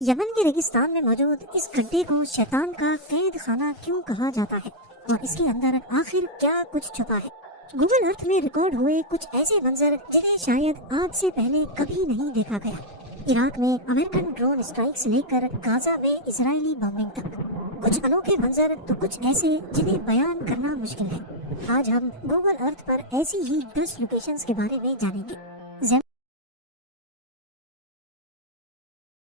Yemen के रेगिस्तान में मौजूद इस गड्ढे को शैतान का कैद खाना क्यों कहा जाता है और इसके अंदर आखिर क्या कुछ छुपा है। गूगल अर्थ में रिकॉर्ड हुए कुछ ऐसे मंजर जिन्हें शायद आज से पहले कभी नहीं देखा गया। इराक में अमेरिकन ड्रोन स्ट्राइक से लेकर गाजा में इजरायली बॉम्बिंग तक कुछ अनोखे मंजर तो कुछ ऐसे जिन्हें बयान करना मुश्किल है। आज हम गूगल अर्थ पर ऐसी ही 10 लोकेशंस के बारे में जानेंगे।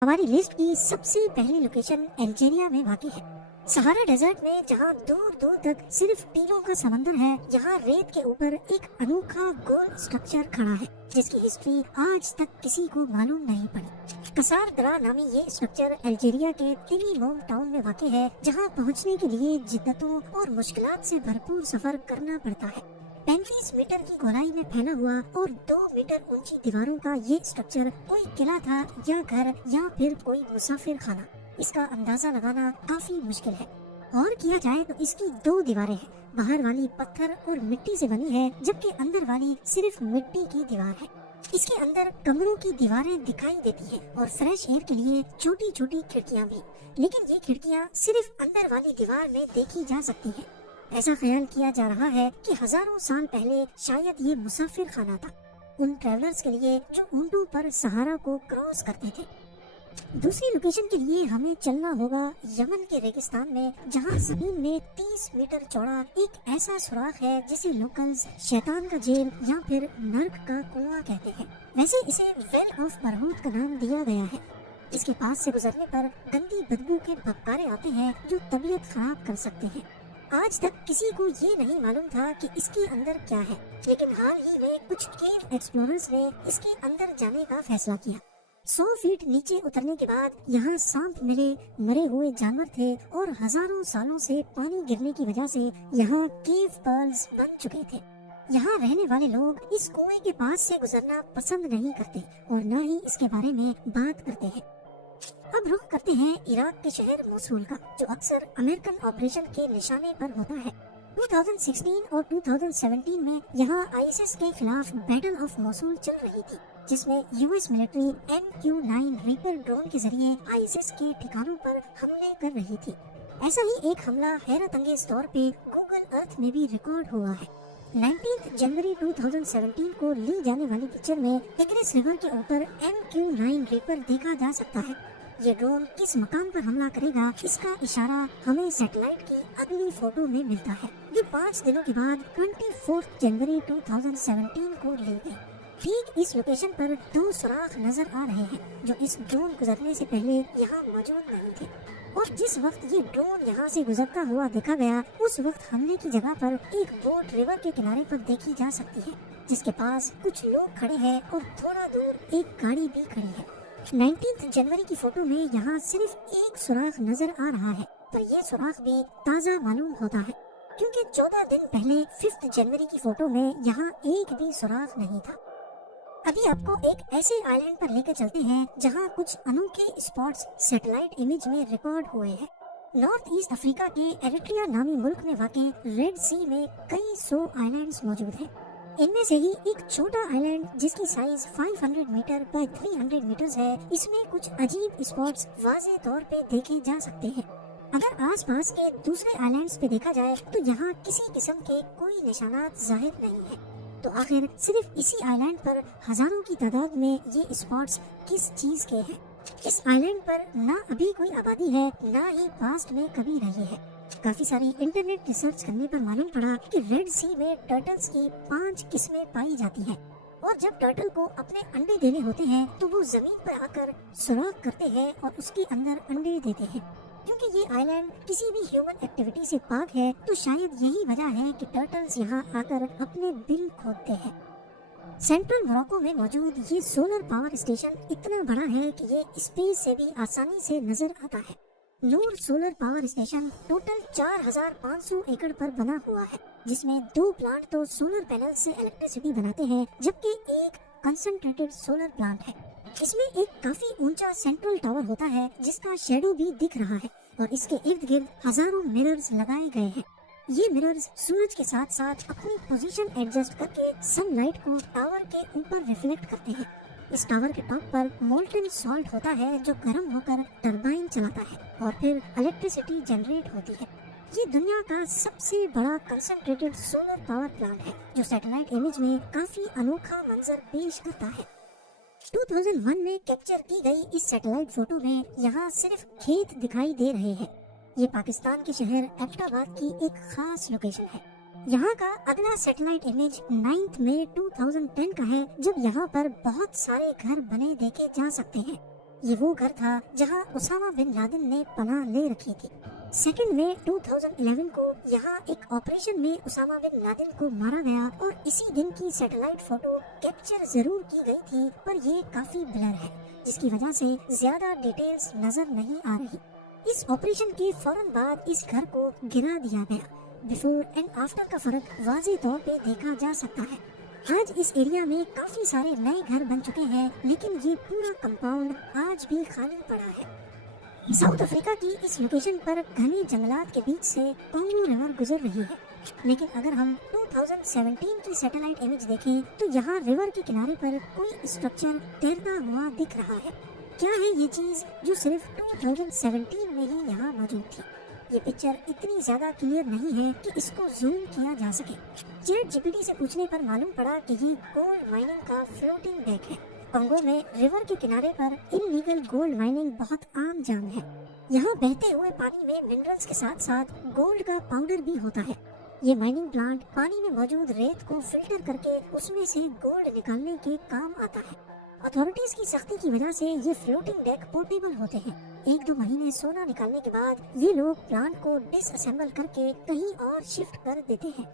हमारी लिस्ट की सबसे पहली लोकेशन अल्जीरिया में वाक़ई है। सहारा डेजर्ट में जहां दूर दूर तक सिर्फ टीलों का समंदर है, यहाँ रेत के ऊपर एक अनोखा गोल स्ट्रक्चर खड़ा है जिसकी हिस्ट्री आज तक किसी को मालूम नहीं पड़ी। कसार दरा नामी ये स्ट्रक्चर अल्जीरिया के तिलीमोम टाउन में वाक़ई है, जहाँ पहुँचने के लिए जिद्दतों और मुश्किलात से भरपूर सफर करना पड़ता है। 35 मीटर की गहराई में फैला हुआ और 2 मीटर ऊंची दीवारों का ये स्ट्रक्चर कोई किला था या घर या फिर कोई मुसाफिर खाना, इसका अंदाजा लगाना काफी मुश्किल है। और किया जाए तो इसकी 2 दीवारें हैं, बाहर वाली पत्थर और मिट्टी से बनी है जबकि अंदर वाली सिर्फ मिट्टी की दीवार है। इसके अंदर कमरों की दीवारें दिखाई देती है और फ्रेश एयर के लिए छोटी छोटी खिड़कियाँ भी, लेकिन ये खिड़कियाँ सिर्फ अंदर वाली दीवार में देखी जा सकती है। ऐसा ख्याल किया जा रहा है कि हजारों साल पहले शायद ये मुसाफिर खाना था, उन ट्रैवलर्स के लिए जो ऊंटों पर सहारा को क्रॉस करते थे। दूसरी लोकेशन के लिए हमें चलना होगा यमन के रेगिस्तान में, जहां जमीन में 30 मीटर चौड़ा एक ऐसा सुराख है जिसे लोकल्स शैतान का जेल या फिर नर्क का कुआं कहते हैं। वैसे इसे वेल ऑफ बरहूत का नाम दिया गया है। इसके पास से गुजरने पर गंदी बदबू के बबकारे आते हैं जो तबीयत खराब कर सकते हैं। आज तक किसी को ये नहीं मालूम था कि इसके अंदर क्या है, लेकिन हाल ही में कुछ केव एक्सप्लोरर्स ने इसके अंदर जाने का फैसला किया। 100 फीट नीचे उतरने के बाद यहाँ सांप मिले, मरे हुए जानवर थे और हजारों सालों से पानी गिरने की वजह से यहाँ केव पर्ल्स बन चुके थे। यहाँ रहने वाले लोग इस कुएं के पास से गुजरना पसंद नहीं करते और न ही इसके बारे में बात करते हैं। अब रुख करते हैं इराक के शहर मोसूल का, जो अक्सर अमेरिकन ऑपरेशन के निशाने पर होता है। 2016 और 2017 में यहाँ आईएसएस के खिलाफ बैटल ऑफ मोसूल चल रही थी, जिसमें US military MQ-9 reaper drone के जरिए आईएसएस के ठिकानों पर हमले कर रही थी। ऐसा ही एक हमला हैरत अंगेज तौर पे गूगल अर्थ में भी रिकॉर्ड हुआ है। 19 जनवरी 2017 को ली जाने वाली पिक्चर में टिग्रिस रिवर के ऊपर MQ-9 रीपर देखा जा सकता है। ये ड्रोन किस मकाम पर हमला करेगा, इसका इशारा हमें सैटेलाइट की अगली फोटो में मिलता है, जो 5 दिनों के बाद 24 जनवरी 2017 को ली गई। ठीक इस लोकेशन पर 2 सुराख नजर आ रहे हैं जो इस ड्रोन गुजरने से पहले यहाँ मौजूद नहीं थे, और जिस वक्त ये ड्रोन यहाँ से गुजरता हुआ देखा गया, उस वक्त हमले की जगह पर एक बोट रिवर के किनारे पर देखी जा सकती है, जिसके पास कुछ लोग खड़े हैं और थोड़ा दूर एक गाड़ी भी खड़ी है। 19 जनवरी की फोटो में यहाँ सिर्फ एक सुराख नजर आ रहा है, पर यह सुराख भी ताज़ा मालूम होता है क्योंकि 14 दिन पहले 5 जनवरी की फोटो में यहाँ एक भी सुराख नहीं था। अभी आपको एक ऐसे आइलैंड पर लेकर चलते हैं जहाँ कुछ अनोखे स्पॉट्स सैटेलाइट इमेज में रिकॉर्ड हुए हैं। नॉर्थ ईस्ट अफ्रीका के एरिट्रिया नामी मुल्क में वाक़ई रेड सी में कई 100 आइलैंड्स मौजूद हैं। इनमें से ही एक छोटा आइलैंड जिसकी साइज 500 मीटर बाय 300 मीटर्स है, इसमें कुछ अजीब स्पॉट्स वाज़े तौर पे देखे जा सकते हैं। अगर आसपास के दूसरे आइलैंड्स पे देखा जाए तो यहाँ किसी किस्म के कोई निशानात जाहिर नहीं है। तो आखिर सिर्फ इसी आइलैंड पर हजारों की तादाद में ये स्पॉट्स किस चीज के हैं? इस आइलैंड पर ना अभी कोई आबादी है, ना ही पास्ट में कभी रही है। काफी सारी इंटरनेट रिसर्च करने पर मालूम पड़ा कि रेड सी में टर्टल्स की 5 किस्में पाई जाती हैं, और जब टर्टल को अपने अंडे देने होते हैं तो वो जमीन पर आकर सुराख करते हैं और उसके अंदर अंडे देते हैं। क्योंकि ये आइलैंड किसी भी ह्यूमन एक्टिविटी से पाक है, तो शायद यही वजह है कि टर्टल्स यहाँ आकर अपने बिल खोदते हैं। सेंट्रल मोरक्को में मौजूद ये सोलर पावर स्टेशन इतना बड़ा है कि ये स्पेस से भी आसानी से नजर आता है। नूर सोलर पावर स्टेशन टोटल 4500 एकड़ पर बना हुआ है, जिसमें 2 प्लांट तो सोलर पैनल से इलेक्ट्रिसिटी बनाते हैं, जबकि एक कंसंट्रेटेड सोलर प्लांट है। इसमें एक काफी ऊंचा सेंट्रल टावर होता है जिसका शेडो भी दिख रहा है, और इसके इर्द गिर्द हजारों मिरर्स लगाए गए हैं। ये मिरर्स सूरज के साथ साथ अपनी पोजीशन एडजस्ट करके सनलाइट को टावर के ऊपर रिफ्लेक्ट करते हैं। इस टावर के टॉप पर मोल्टन सॉल्ट होता है जो गर्म होकर टरबाइन चलाता है और फिर इलेक्ट्रिसिटी जनरेट होती है। ये दुनिया का सबसे बड़ा कंसंट्रेटेड सोलर पावर प्लांट है जो सैटेलाइट इमेज में काफी अनोखा मंजर पेश करता है। 2001 में कैप्चर की गई इस सैटेलाइट फोटो में यहाँ सिर्फ खेत दिखाई दे रहे हैं। ये पाकिस्तान के शहर एबटाबाद की एक खास लोकेशन है। यहाँ का अगला सैटेलाइट इमेज 9 मई 2010 का है जब यहाँ पर बहुत सारे घर बने देखे जा सकते हैं। ये वो घर था जहाँ उसामा बिन लादेन ने पनाह ले रखी थी। 2 मई 2011 को यहाँ एक ऑपरेशन में उसामा बिन लादेन को मारा गया और इसी दिन की सैटेलाइट फोटो कैप्चर जरूर की गई थी, पर ये काफी ब्लर है जिसकी वजह से ज्यादा डिटेल्स नजर नहीं आ रही। इस ऑपरेशन के फौरन बाद इस घर को गिरा दिया गया। बिफोर एंड आफ्टर का फर्क वाज़ेह तौर पे देखा जा सकता है। आज इस एरिया में काफी सारे नए घर बन चुके हैं, लेकिन ये पूरा कंपाउंड आज भी खाली पड़ा है। साउथ अफ्रीका की इस लोकेशन पर घने जंगलात के बीच से कॉन्गो रिवर गुजर रही है, लेकिन अगर हम 2017 की सैटेलाइट इमेज देखें तो यहाँ रिवर के किनारे पर कोई स्ट्रक्चर तैरता हुआ दिख रहा है। क्या है ये चीज जो सिर्फ 2017 में ही यहाँ मौजूद थी? ये पिक्चर इतनी ज्यादा क्लियर नहीं है कि इसको जूम किया जा सके। ChatGPT से पूछने पर मालूम पड़ा कि ये गोल्ड माइनिंग का फ्लोटिंग डेक है। कॉन्गो में रिवर के किनारे पर इलीगल गोल्ड माइनिंग बहुत आम जाम है। यहाँ बहते हुए पानी में मिनरल्स के साथ साथ गोल्ड का पाउडर भी होता है। ये माइनिंग प्लांट पानी में मौजूद रेत को फिल्टर करके उसमें से गोल्ड निकालने के काम आता है। अथॉरिटीज की सख्ती की वजह से ये फ्लोटिंग डेक पोर्टेबल होते हैं। 1-2 महीने सोना निकालने के बाद ये लोग प्लांट को डिसअसेंबल करके कहीं और शिफ्ट कर देते हैं।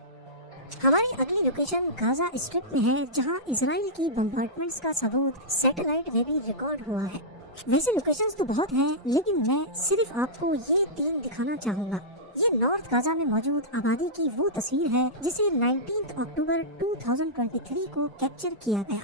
हमारी अगली लोकेशन गाजा स्ट्रिप में है, जहां इजराइल की बम्बार्डमेंट्स का सबूत सैटेलाइट में भी रिकॉर्ड हुआ है। वैसे लोकेशंस तो बहुत हैं, लेकिन मैं सिर्फ आपको ये 3 दिखाना चाहूँगा। ये नॉर्थ गाजा में मौजूद आबादी की वो तस्वीर है जिसे 19 अक्टूबर 2023 को कैप्चर किया गया,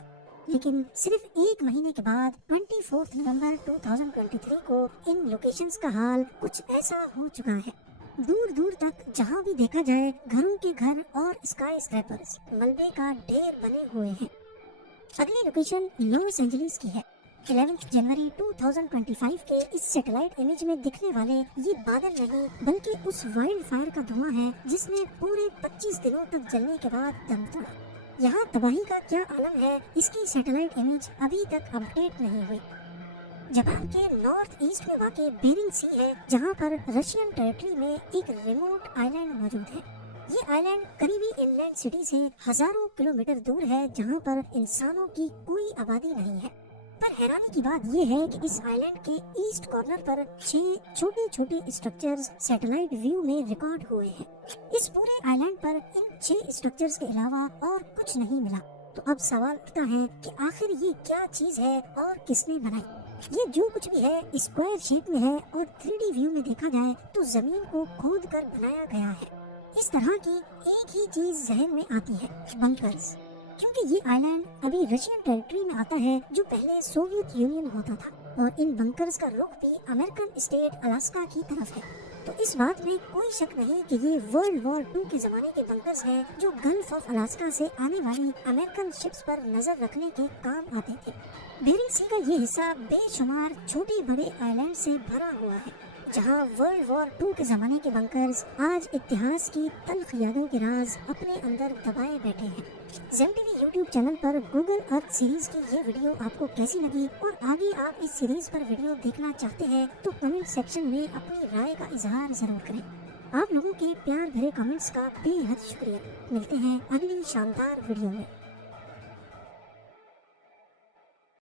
लेकिन सिर्फ 1 महीने के बाद 24 नवंबर 2023 को इन लोकेशंस का हाल कुछ ऐसा हो चुका है। दूर दूर तक जहाँ भी देखा जाए घरों के घर और स्काई स्क्रैपर्स मलबे का ढेर बने हुए हैं। अगली लोकेशन लॉस एंजलिस की है। 11 जनवरी 2025 के इस सैटेलाइट इमेज में दिखने वाले ये बादल नहीं बल्कि उस वाइल्ड फायर का धुआं है जिसने पूरे 25 दिनों तक जलने के बाद दम तोड़ा। यहाँ तबाही का क्या आलम है, इसकी सैटेलाइट इमेज अभी तक अपडेट नहीं हुई। जापान के नॉर्थ ईस्ट में वाक़ बेरिंग सी है, जहाँ पर रशियन टेरिटरी में एक रिमोट आइलैंड मौजूद है। ये आइलैंड करीबी इनलैंड सिटी से हजारों किलोमीटर दूर है, जहाँ पर इंसानों की कोई आबादी नहीं है। पर हैरानी की बात ये है कि इस आइलैंड के ईस्ट कॉर्नर पर 6 छोटे छोटे स्ट्रक्चर्स सैटेलाइट व्यू में रिकॉर्ड हुए हैं। इस पूरे आइलैंड पर इन 6 स्ट्रक्चर्स के अलावा और कुछ नहीं मिला। तो अब सवाल उठता है कि आखिर ये क्या चीज है और किसने बनाई। ये जो कुछ भी है स्क्वायर शेप में है और 3D व्यू में देखा जाए तो जमीन को खोद कर बनाया गया है। इस तरह की एक ही चीज जहन में आती है, बंकर्स, क्योंकि ये आइलैंड अभी रशियन टेरिटरी में आता है जो पहले सोवियत यूनियन होता था, और इन बंकर्स का रुख भी अमेरिकन स्टेट अलास्का की तरफ है। तो इस बात में कोई शक नहीं कि ये वर्ल्ड वॉर 2 के जमाने के बंकर्स हैं जो गल्फ ऑफ अलास्का से आने वाली अमेरिकन शिप्स पर नजर रखने के काम आते थे। बेरिंग सी का ये हिस्सा बेशुमार छोटे बड़े आइलैंड से भरा हुआ है, जहां वर्ल्ड वॉर 2 के जमाने के बंकर्स आज इतिहास की तल्ख यादों के राज अपने अंदर दबाए बैठे हैं। ज़ेम टीवी यूट्यूब चैनल पर गूगल अर्थ सीरीज की ये वीडियो आपको कैसी लगी और आगे आप इस सीरीज पर वीडियो देखना चाहते हैं तो कमेंट सेक्शन में अपनी राय का इजहार जरूर करें। आप लोगों के प्यार भरे कमेंट्स का बेहद शुक्रिया। मिलते हैं अगली शानदार वीडियो में।